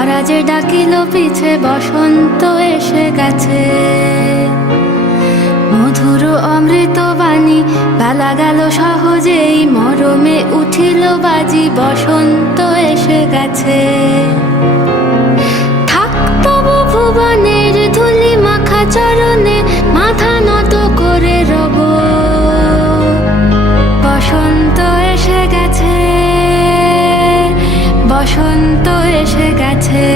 তারা যে ডাকিল পিছে বসন্ত এসে গেছে। মধুর অমৃত বাণী বেলা গেল সহজেই, মরমে উঠিল বাজি বসন্ত এসে গেছে। থাক তবু ভুবনের ধুলি মাখা চরণে, মাথা নত করে রব। বসন্ত এসে গেছে, বসন্ত এসে গেছে।